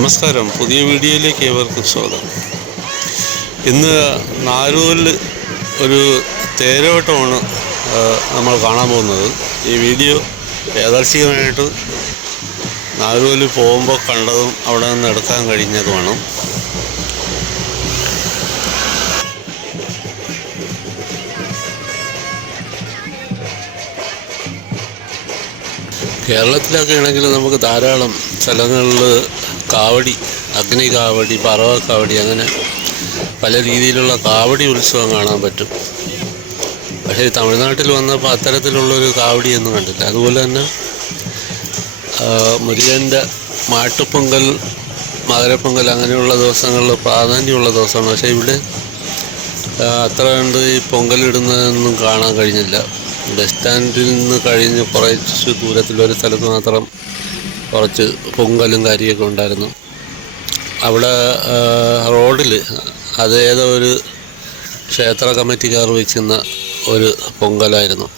നമസ്കാരം. പുതിയ വീഡിയോയിലേക്ക് ഏവർക്കും സ്വാഗതം. ഇന്ന് നാരൂരിൽ ഒരു തേരോട്ടമാണ് നമ്മൾ കാണാൻ പോകുന്നത്. ഈ വീഡിയോ യാദർശികമായിട്ട് നാരൂരിൽ പോകുമ്പോൾ കണ്ടതും അവിടെ നിന്ന് എടുക്കാൻ കഴിഞ്ഞതുമാണ്. കേരളത്തിലൊക്കെ ആണെങ്കിൽ നമുക്ക് ധാരാളം സ്ഥലങ്ങളിൽ കാവടി അഗ്നി കാവടി പറവ കാവടി അങ്ങനെ പല രീതിയിലുള്ള കാവടി ഉത്സവം കാണാൻ പറ്റും. പക്ഷേ തമിഴ്നാട്ടിൽ വന്നപ്പോൾ അത്തരത്തിലുള്ളൊരു കാവടിയൊന്നും കണ്ടില്ല. അതുപോലെ തന്നെ മുരുകന്റെ മാട്ടുപൊങ്കൽ മകരപ്പൊങ്കൽ അങ്ങനെയുള്ള ദിവസങ്ങളിൽ പ്രാധാന്യമുള്ള ദിവസമാണ്. പക്ഷേ ഇവിടെ അത്ര കണ്ട് ഈ പൊങ്കലിടുന്നതൊന്നും കാണാൻ കഴിഞ്ഞില്ല. ബസ് സ്റ്റാൻഡിൽ നിന്ന് കഴിഞ്ഞ് കുറച്ച് ദൂരത്തിലൊരു സ്ഥലത്ത് മാത്രം കുറച്ച് പൊങ്കലും കാര്യമൊക്കെ ഉണ്ടായിരുന്നു. അവിടെ റോഡിൽ അതേതോ ഒരു ക്ഷേത്ര കമ്മിറ്റിക്കാർ വയ്ക്കുന്ന ഒരു പൊങ്കലായിരുന്നു.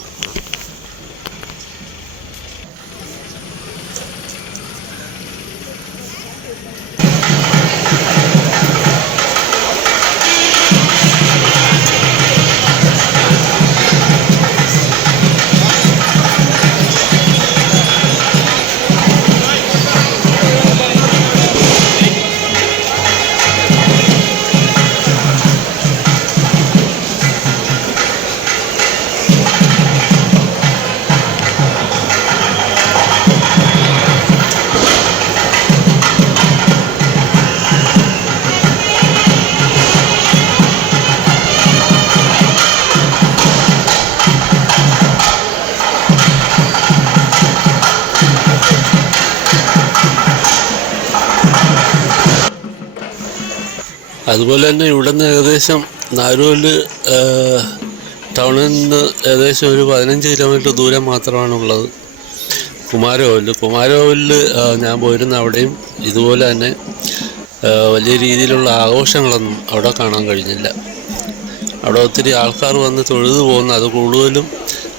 അതുപോലെ തന്നെ ഇവിടെ ഇവിടുന്ന് ഏകദേശം നാരൂൽ ടൗണിൽ നിന്ന് ഏകദേശം ഒരു പതിനഞ്ച് കിലോമീറ്റർ ദൂരം മാത്രമാണുള്ളത്. കുമാരകോവിൽ കുമാരകോവിലിൽ ഞാൻ പോയിരുന്ന അവിടെയും ഇതുപോലെ തന്നെ വലിയ രീതിയിലുള്ള ആഘോഷങ്ങളൊന്നും അവിടെ കാണാൻ കഴിഞ്ഞില്ല. അവിടെ ഒത്തിരി ആൾക്കാർ വന്ന് തൊഴുതു പോകുന്ന. അത് കൂടുതലും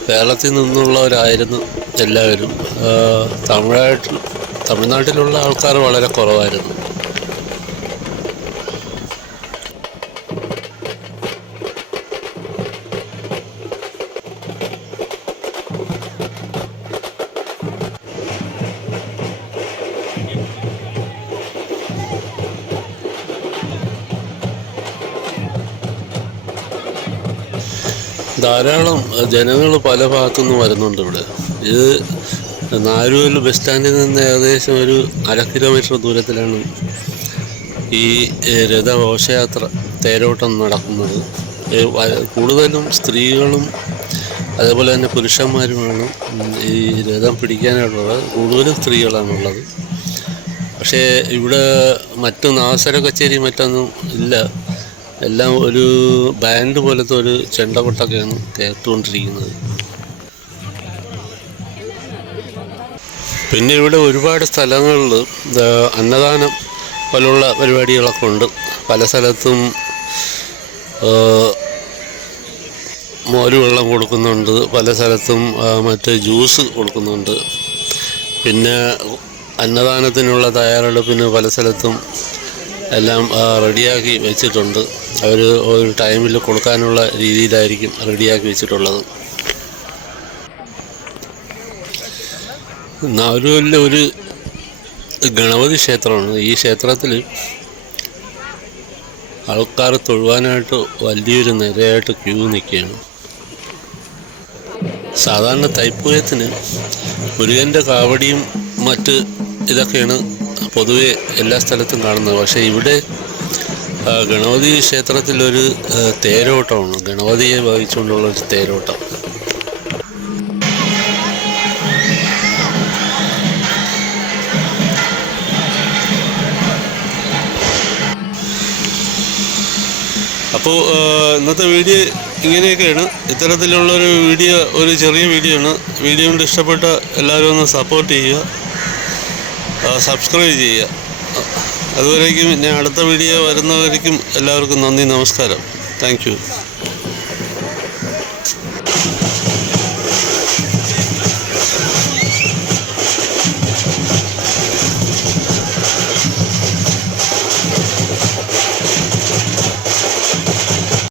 കേരളത്തിൽ നിന്നുള്ളവരായിരുന്നു എല്ലാവരും. തമിഴായിട്ട് തമിഴ്നാട്ടിലുള്ള ആൾക്കാർ വളരെ കുറവായിരുന്നു. ധാരാളം ജനങ്ങൾ പല ഭാഗത്തു ഭാഗത്തുനിന്ന് വരുന്നുണ്ട് ഇവിടെ. ഇത് നാരൂരിൽ ബസ് സ്റ്റാൻഡിൽ നിന്ന് ഏകദേശം ഒരു അര കിലോമീറ്റർ ദൂരത്തിലാണ് ഈ രഥഘോഷയാത്ര തേരോട്ടം നടക്കുന്നത്. കൂടുതലും സ്ത്രീകളും അതേപോലെ തന്നെ പുരുഷന്മാരുമാണ് ഈ രഥം പിടിക്കാനായിട്ടുള്ളത്. കൂടുതലും സ്ത്രീകളാണുള്ളത്. പക്ഷേ ഇവിടെ മറ്റു നാസര കച്ചേരി മറ്റൊന്നും ഇല്ല. എല്ലാം ഒരു ബാൻഡ് പോലത്തെ ഒരു ചെണ്ടകൊട്ടൊക്കെയാണ് കേട്ടുകൊണ്ടിരിക്കുന്നത്. പിന്നെ ഇവിടെ ഒരുപാട് സ്ഥലങ്ങളിൽ അന്നദാനം പോലുള്ള പരിപാടികളൊക്കെ ഉണ്ട്. പല സ്ഥലത്തും മോരുവെള്ളം മോര് വെള്ളം കൊടുക്കുന്നുണ്ട്. പല സ്ഥലത്തും മറ്റ് ജ്യൂസ് കൊടുക്കുന്നുണ്ട്. പിന്നെ അന്നദാനത്തിനുള്ള തയ്യാറെടുപ്പിന് പല സ്ഥലത്തും എല്ലാം റെഡിയാക്കി വെച്ചിട്ടുണ്ട്. അവർ ഒരു ടൈമിൽ കൊടുക്കാനുള്ള രീതിയിലായിരിക്കും റെഡിയാക്കി വെച്ചിട്ടുള്ളത്. നാരൂരിലെ ഒരു ഗണപതി ക്ഷേത്രമാണ്. ഈ ക്ഷേത്രത്തിൽ ആൾക്കാർ തൊഴുവാനായിട്ട് വലിയൊരു നിരയായിട്ട് ക്യൂ നിൽക്കുകയാണ്. സാധാരണ തൈപ്പൂയത്തിന് മുരുകന്റെ കാവടിയും മറ്റ് ഇതൊക്കെയാണ് പൊതുവെ എല്ലാ സ്ഥലത്തും കാണുന്നത്. പക്ഷേ ഇവിടെ ഗണപതി ക്ഷേത്രത്തിലൊരു തേരോട്ടമാണ്. ഗണപതിയെ വഹിച്ചുകൊണ്ടുള്ള ഒരു തേരോട്ടം. അപ്പോൾ ഇന്നത്തെ വീഡിയോ ഇങ്ങനെയൊക്കെയാണ്. ഇത്തരത്തിലുള്ളൊരു വീഡിയോ ഒരു ചെറിയ വീഡിയോ ആണ്. വീഡിയോ കൊണ്ട് ഇഷ്ടപ്പെട്ട എല്ലാവരും ഒന്ന് സപ്പോർട്ട് ചെയ്യുക. സബ്സ്ക്രൈബ് ചെയ്യുക. അതുവരേക്കും ഞാൻ അടുത്ത വീഡിയോ വരുന്നവരേക്കും എല്ലാവർക്കും നന്ദി നമസ്കാരം. താങ്ക്